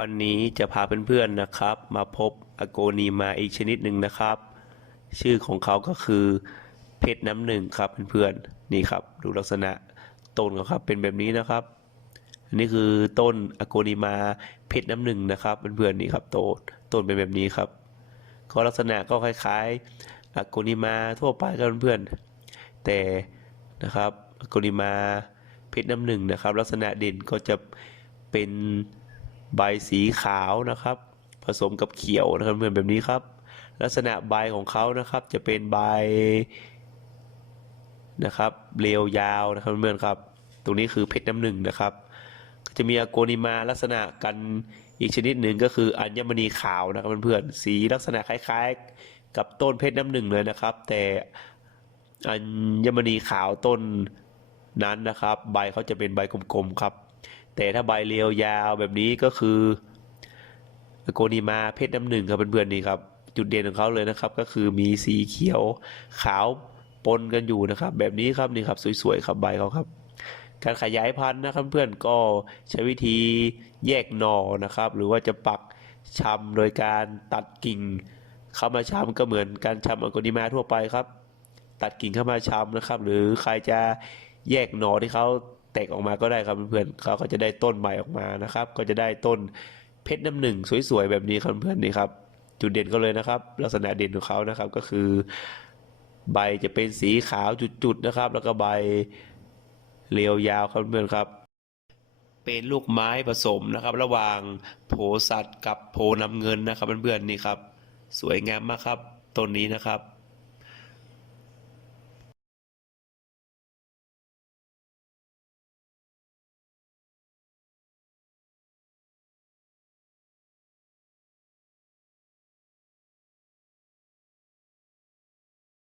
วันนี้จะพาเพื่อนๆนะครับ มาพบอโกนีมาอีกชนิดหนึ่งนะครับ ชื่อของเขาก็คือเพชรน้ำหนึ่งครับเพื่อนๆนี่ครับดูลักษณะต้นเขาครับเป็นแบบนี้นะครับอันนี้คือต้นอโกนีมาเพชรน้ำหนึ่งนะครับเพื่อนๆนี่ครับต้นต้นเป็นแบบนี้ครับ ก็ลักษณะก็คล้ายๆอโกนิมาทั่วไปครับเพื่อนๆแต่นะครับอโกนิมาเพชรน้ำหนึ่งนะครับ ลักษณะเด่นก็จะเป็น ใบสีขาวนะครับ ผสมกับเขียวนะครับเพื่อนแบบนี้ครับ ลักษณะใบของเขานะครับจะเป็นใบนะครับเรียวยาวนะครับเพื่อนครับ ตรงนี้คือเพชรน้ำหนึ่งนะครับจะมีอโกนิมาลักษณะกันอีกชนิดหนึ่งก็คืออัญมณีขาวนะครับเพื่อนๆสีลักษณะคล้ายๆ กับต้นเพชรน้ำหนึ่งเลยนะครับ แต่อัญมณีขาวต้นนั้นนะครับ ใบเขาจะเป็นใบกลมๆครับ แต่ถ้าใบเรียวยาวแบบนี้ก็คืออโกนิมาเพชรน้ำหนึ่งครับเพื่อนๆนี่ครับ จุดเด่นของเขาเลยนะครับ ก็คือมีสีเขียวขาวปนกันอยู่นะครับ แบบนี้ครับนี่ครับสวยๆครับใบเขาครับ การขยายพันธุ์นะครับเพื่อนก็ใช้วิธีแยกหน่อนะครับ หรือว่าจะปักชำโดยการตัดกิ่งเข้ามาชำก็เหมือนการชำอัลโกนิมาทั่วไปครับ ตัดกิ่งเข้ามาชำนะครับ หรือใครจะแยกหน่อที่เขา แตกออกมาก็ได้ครับเพื่อนๆเขาก็จะได้ต้นใหม่ออกมานะครับ ก็จะได้ต้นเพชรน้ำหนึ่งสวยๆแบบนี้ครับเพื่อนๆนี่ครับ จุดเด่นก็เลยนะครับ ลักษณะเด่นของเขานะครับก็คือ ใบจะเป็นสีขาวจุดๆนะครับ แล้วก็ใบเรียวยาวครับเพื่อนๆครับ เป็นลูกไม้ผสมนะครับ ระหว่างโผสัตว์กับโพน้ำเงินนะครับเพื่อนๆนี่ครับ สวยงามมากครับต้นนี้นะครับ